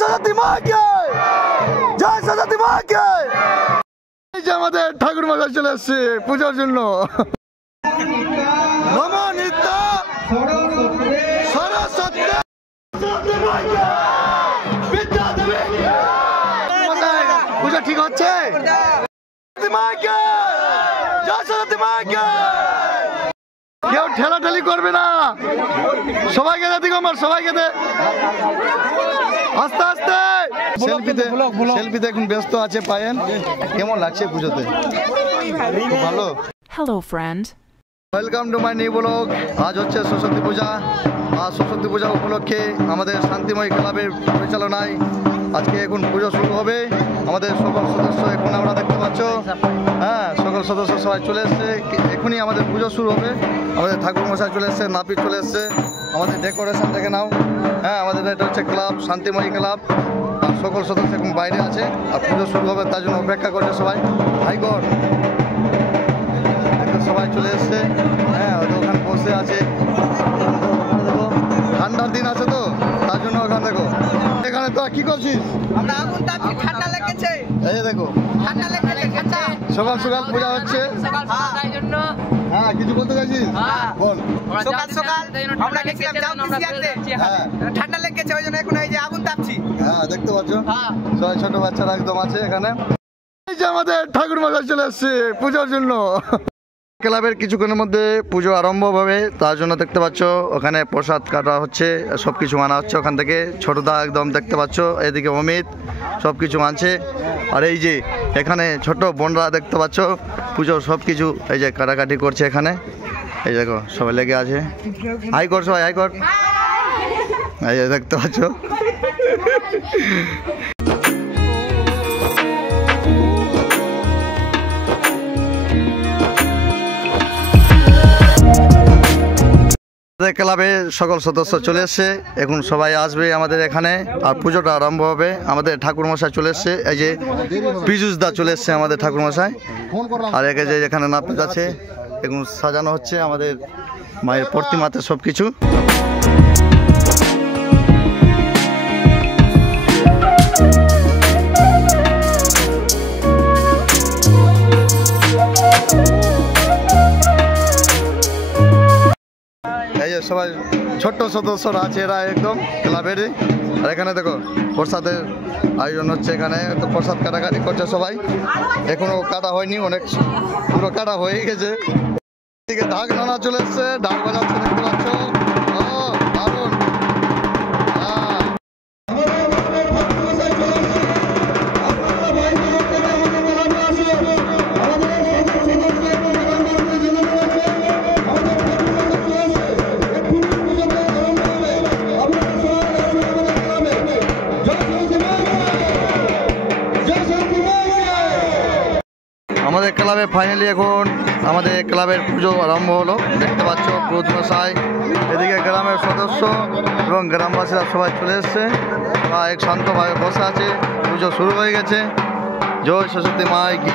सरस्वती माँ की जय सरस्वती माँ की আমাদের ঠাকুর মশাই চলে এসেছে পূজার জন্য নম নিত্য সরস্বতী পূজা ঠিক হচ্ছে কেউ ঠেলাঠেলি করবে না সবাইকে দে দিগম্বর সবাইকে দে আস্তে আস্তে সেলফিতে এখন ব্যস্ত আছে পায়েন কেমন লাগছে পুজোতে ভালো hello friend welcome to my new blog আজ হচ্ছে সরস্বতী পূজা আর সরস্বতী পূজা উপলক্ষে আমাদের শান্তিময় ক্লাবের পরিচালনায় আজকে এখন পুজো শুরু হবে আমাদের সকল সদস্য এখন আমরা দেখতে পাচ্ছ হ্যাঁ সকল সদস্য সবাই চলে এসছে এখনই আমাদের পুজো শুরু হবে আমাদের ঠাকুর মশাই চলে এসছে নাপিত চলে এসছে আমাদের ডেকোরেশন দেখে নাও হ্যাঁ আমাদের এটা হচ্ছে ক্লাব শান্তিময় ক্লাব আর সকল সদস্য এখন বাইরে আছে আর পুজো শুরু হবে তার জন্য অপেক্ষা করছে সবাই হাইকোর্ট সবাই চলে এসছে হ্যাঁ ওখানে বসে আছে দেখো ঠান্ডার দিন আছে তো তার জন্য ওখানে দেখো এখানে তো কি করছিস আমরা আগুন তাপছি ঠান্ডা লেগেছে এই দেখো ঠান্ডা লেগেছে ঠান্ডা সকাল সকাল পূজা হচ্ছে সকাল সকাল জন্য হ্যাঁ কিছু বলতে চাইছিস বল সকাল সকাল আমরা গেছিলাম জামপিসি আনতে ঠান্ডা লেগেছে ওই জন্য এখন এই যে আগুন তাপছি হ্যাঁ দেখতে পাচ্ছ সবাই ছোট বাচ্চারা একদম আছে এখানে এই যে আমাদের ঠাকুর মশাই চলে এসেছে পূজার জন্য ক্লাবের কিছুক্ষণের মধ্যে পুজো আরম্ভ হবে তার জন্য দেখতে পাচ্ছ ওখানে প্রসাদ কাটা হচ্ছে সব কিছু আনা হচ্ছে ওখান থেকে ছোটদা একদম দেখতে পাচ্ছ এদিকে অমিত সব কিছু আনছে আর এই যে এখানে ছোট বোনরা দেখতে পাচ্ছ পুজো সব কিছু এই যে কাটাকাটি করছে এখানে এই দেখো সবাই লেগে আছে হাই কর সবাই হাই কর এই যে দেখতে পাচ্ছ ক্লাবে সকল সদস্য চলে এসছে এখন সবাই আসবে আমাদের এখানে আর পুজোটা আরম্ভ হবে আমাদের ঠাকুর মশাই চলে এসছে এই যে পীযুষ দা চলে এসছে আমাদের ঠাকুর মশাই আর একে যে এখানে নাপিত আছে এখন সাজানো হচ্ছে আমাদের মায়ের প্রতিমাতে সব কিছু এই যে সবাই ছোট্ট সদস্যরা আছে এরা একদম ক্লাবেরই আর এখানে দেখো প্রসাদের আয়োজন হচ্ছে এখানে তো প্রসাদ কাটাকাটি করছে সবাই এখনো কাটা হয়নি অনেক পুরো কাটা হয়ে গেছে এদিকে ঢাক নানা চলে এসছে ঢাক বাজাচ্ছে দেখতে পাচ্ছ দারুণ আমাদের ক্লাবে ফাইনালি এখন আমাদের ক্লাবের পুজো আরম্ভ হলো দেখতে পাচ্ছ পুরোহিত মশাই এদিকে গ্রামের সদস্য এবং গ্রামবাসীরা সবাই চলে এসছে এক শান্তভাবে বসে আছে পুজো শুরু হয়ে গেছে জয় সরস্বতী মাই কি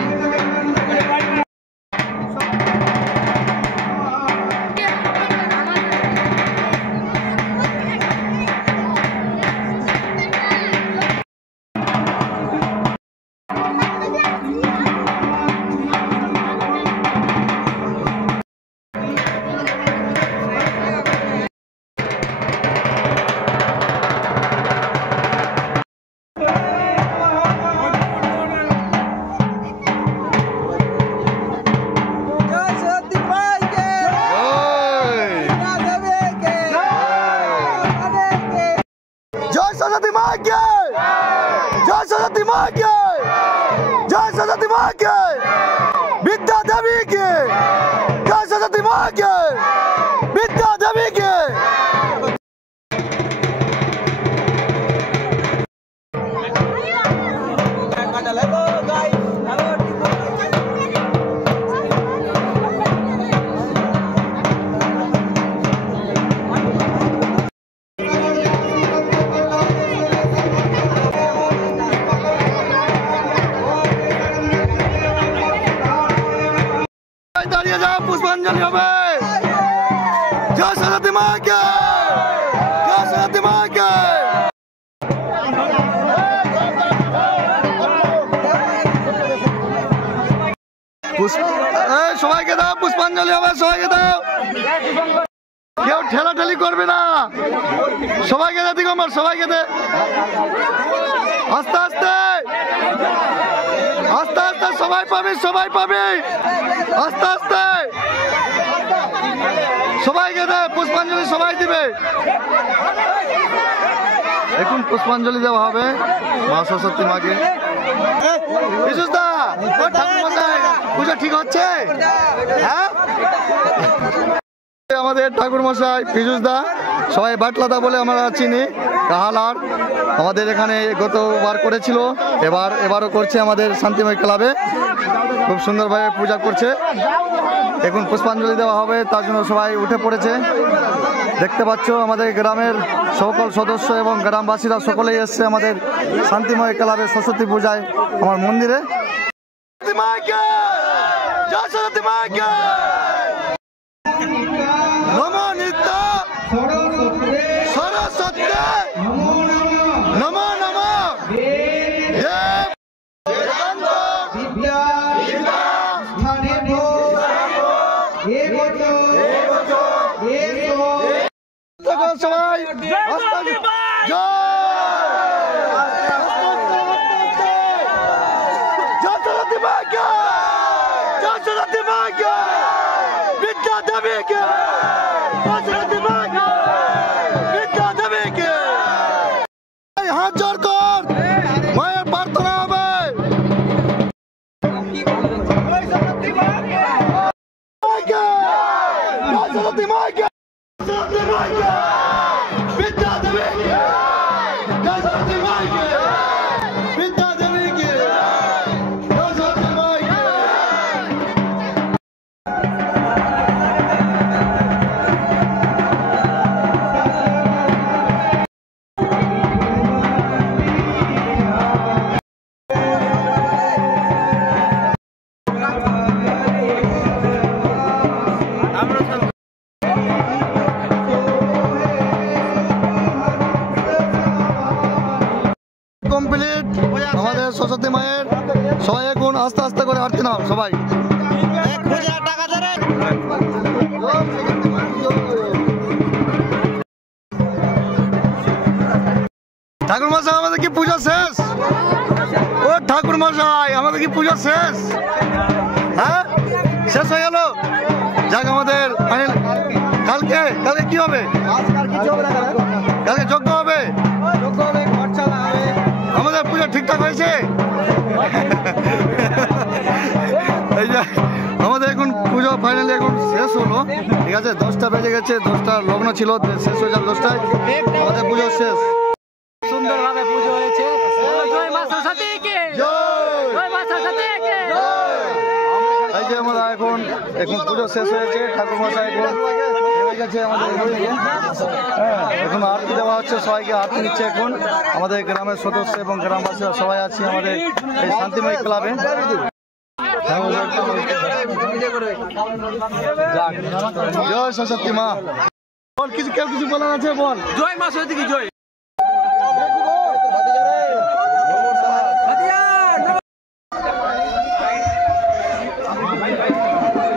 सरस्वती माँ की जय सरस्वती माँ की जय सरस्वती माँ की विद्या देवी की जय सरस्वती माँ की विद्या देवी की দাঁড়িয়ে যাও পুষ্পাঞ্জলি হবে জয় सरस्वती माँ की जय सरस्वती माँ की সবাইকে দাও পুষ্পাঞ্জলি হবে, সবাইকে দাও, কেউ ঠেলাঠেলি করবে না, সবাইকে দে দিগম্বর, সবাইকে দে, আস্তে আস্তে আস্তে আস্তে, সবাই পাবে, সবাই পাবে, আস্তে আস্তে সবাইকে দে পুষ্পাঞ্জলি, সবাই দিবে। এখন পুষ্পাঞ্জলি দেওয়া হবে মা সরস্বতী মাকে। পূজা ঠিক হচ্ছে? হ্যাঁ, আমাদের ঠাকুর মশাই পীযুষ দা, সবাই বাটলাদা বলে আমরা চিনি, কাহালার আমাদের এখানে গতবার করেছিল, এবারও করছে আমাদের শান্তিময় ক্লাবে, খুব সুন্দরভাবে পূজা করছে। এখন পুষ্পাঞ্জলি দেওয়া হবে, তার জন্য সবাই উঠে পড়েছে। দেখতে পাচ্ছ আমাদের গ্রামের সকল সদস্য এবং গ্রামবাসীরা সকলেই এসছে আমাদের শান্তিময় ক্লাবে সরস্বতী পূজায় আমার মন্দিরে। নমো নিত্য সরস্বতী নমো নমো সবাই বিদ্যা দেবীকে, হাত জোর কর, মায়ের প্রার্থনা হবে। কমপ্লিট আমাদের সরস্বতী মায়ের। সবাই এখন আস্তে আস্তে করে আরতি নাও সবাই। ঠাকুর মশাই আমাদের কি পূজা শেষ? ও ঠাকুর মশাই আমাদের কি পূজা শেষ? হ্যাঁ শেষ হয়ে গেল। যাক আমাদের কালকে কি হবে? কালকে যজ্ঞ হবে, আমাদের পূজা ঠিকঠাক হয়েছে। এই যে আমাদের এখন পুজো ফাইনালি এখন শেষ হলো, ঠিক আছে, 10টা বেজে গেছে, 10টার লগ্ন ছিল, শেষ হয়ে যাবে 10টায়, আমাদের পুজো শেষ। সুন্দরভাবে পুজো হয়েছে। জয় মা সরস্বতীকে, জয় মা সরস্বতীকে। এই যে আমরা এখন পুজো শেষ হয়েছে, ঠাকুর মশাই এখন হয়ে গেছে আমাদের এখন আরতি দেওয়া হচ্ছে, সবাইকে আরতি নিচ্ছে এখন আমাদের গ্রামের সদস্য এবং গ্রামবাসীরা সবাই আছি আমাদের এই শান্তিময় ক্লাবে। জয় সরস্বতী মা। বল কিছু, কেউ কিছু বলার আছে বল। জয় মা সরস্বতী কি জয়।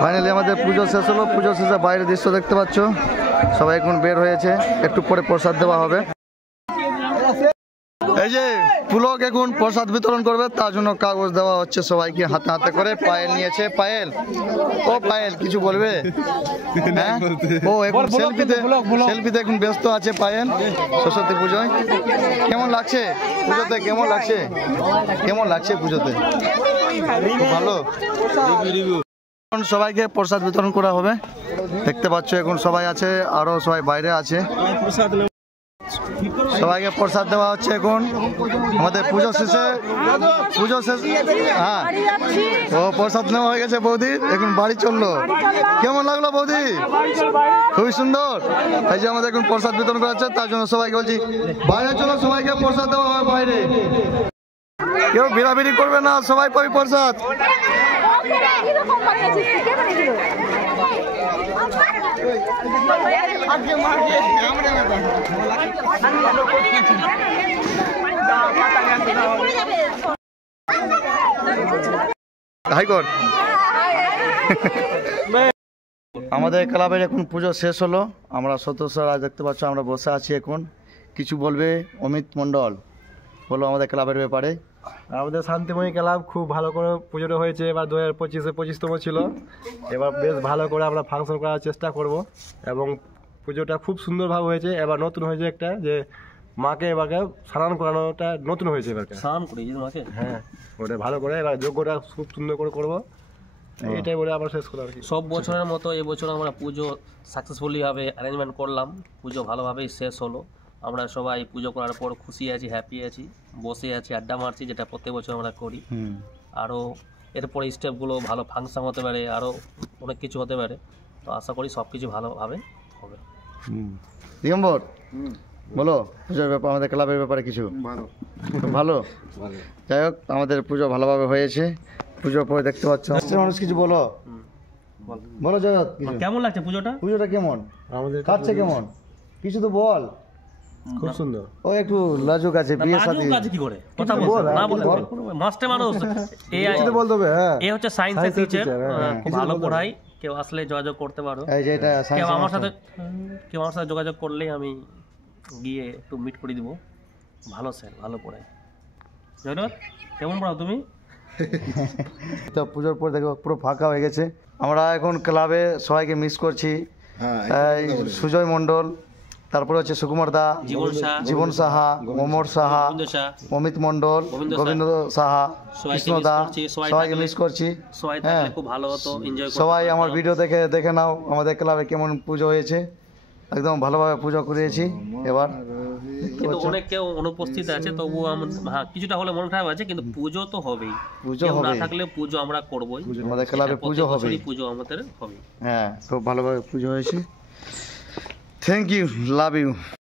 ফাইনালি আমাদের পুজো শেষ হলো। পুজো শেষে বাইরের দৃশ্য দেখতে পাচ্ছ, সবাই এখন বের হয়েছে, একটু পরে প্রসাদ দেওয়া হবে। এই যে পুলক এখন প্রসাদ বিতরণ করবে, তার জন্য কাগজ দেওয়া হচ্ছে সবাইকে হাতে হাতে করে। পায়েল নিয়েছে, পায়েল, ও পায়েল কিছু বলবে? হ্যাঁ, ও এখন সেলফিতে এখন ব্যস্ত আছে পায়েল সরস্বতী পুজোয়। কেমন লাগছে পুজোতে? কেমন লাগছে? কেমন লাগছে পুজোতে? খুব ভালো। এখন সবাইকে প্রসাদ বিতরণ করা হবে, দেখতে পাচ্ছ এখন সবাই আছে, আরো সবাই বাইরে আছে, সবাইকে প্রসাদ দেওয়া হচ্ছে এখন আমাদের পুজো শেষে। হ্যাঁ, ও প্রসাদ নেওয়া হয়ে গেছে বৌদি, এখন বাড়ি চললো। কেমন লাগলো বৌদি? খুবই সুন্দর। এই যে আমাদের এখন প্রসাদ বিতরণ করা হচ্ছে, তার জন্য সবাইকে বলছি বাইরে চলো, সবাইকে প্রসাদ দেওয়া হবে বাইরে, কেউ ভিড়াভিড়ি করবে না, সবাই পাবি প্রসাদ। হাই কোর্ট আমাদের ক্লাবের এখন পুজো শেষ হলো, আমরা সদস্যরা দেখতে পাচ্ছ আমরা বসে আছি এখন। কিছু বলবে অমিত মণ্ডল, বলো আমাদের ক্লাবের ব্যাপারে। আমাদের শান্তিময়ী ক্লাব খুব ভালো করে পুজোটা হয়েছে। এবার 2025-এ 25তম ছিল। এবার বেশ ভালো করে আমরা ফাংশন করার চেষ্টা করব এবং পুজোটা খুব সুন্দরভাবে হয়েছে। এবার নতুন হয়েছে একটা যে মাকে এবারকে স্নান করানোটা নতুন হয়েছে এবারকে। স্নান করি মাকে, হ্যাঁ, ওটা ভালো করে এবার যজ্ঞটা খুব সুন্দর করে করব। এইটাই বলে আবার শেষ করো আর কি। সব বছরের মতো এবছর আমরা পুজো সাকসেসফুলি ভাবে অ্যারেঞ্জমেন্ট করলাম। পুজো ভালোভাবেই শেষ হলো। আমরা সবাই পুজো করার পর খুশি আছি, হ্যাপি আছি, বসে আছি, আড্ডা মারছি, যেটা প্রত্যেক বছর আমরা করি। আরও এরপরে স্টেপগুলো ভালো ফাংশন হতে পারে, আরও অনেক কিছু হতে পারে। তো আশা করি সব কিছু ভালোভাবে হবে। দিগম্বর বলো পুজোর ব্যাপার, আমাদের ক্লাবের ব্যাপারে কিছু। ভালো যাই হোক, আমাদের পুজো ভালোভাবে হয়েছে। পুজোর পরে দেখতে পাচ্ছ মানুষ, কিছু বলো, বলো জগৎ কিছু। কেমন লাগছে পুজোটা? পুজোটা কেমন আমাদের কাটছে, কেমন কিছু তো বল। খুব সুন্দর। ও একটু লাজুক আছে, বিয়ে শাদী কাজ কি করে কথা বল না, বল মাস্টার মানুষ। কিছু বলতে হবে। হ্যাঁ, এই হচ্ছে সায়েন্সের টিচার, খুব ভালো বলতে পড়াই। কেউ আসলে যোগাযোগ করতে পারো। এই যে এটা কেউ আমার সাথে যোগাযোগ করলেই আমি গিয়ে একটু মিট করে দিব। ভালো স্যার, ভালো পড়াই। জয়নাথ কেমন পড়াও তুমি? তো পুজোর পর দেখো পুরো ফাঁকা হয়ে গেছে। আমরা এখন ক্লাবে সবাইকে মিস করছি। এই সুজয় মণ্ডল, তারপরে হচ্ছে সুকুমার দা, জীবন সাহা, মোমর সাহা, অমিত মণ্ডল, গোবিন্দ সাহা, কৃষ্ণ দা, সবাইকে মিস করছি। হ্যাঁ, খুব ভালো হতো, এনজয় করতে। সবাই আমার ভিডিও দেখে নাও আমাদের ক্লাবে কেমন পুজো হয়েছে। একদম ভালোভাবে পুজো করিয়েছি। এবার কিন্তু অনেক কেউ অনুপস্থিত আছে, তবুও হ্যাঁ কিছুটা হলে মন খারাপ আছে, কিন্তু পুজো তো হবেই। পুজো কেউ না হবে, থাকলে পুজো আমরা করবোই। আমাদের ক্লাবে পুজো হবে। পুজো আমাদের হবে। হ্যাঁ, খুব ভালোভাবে পুজো হয়েছে। Thank you, love you.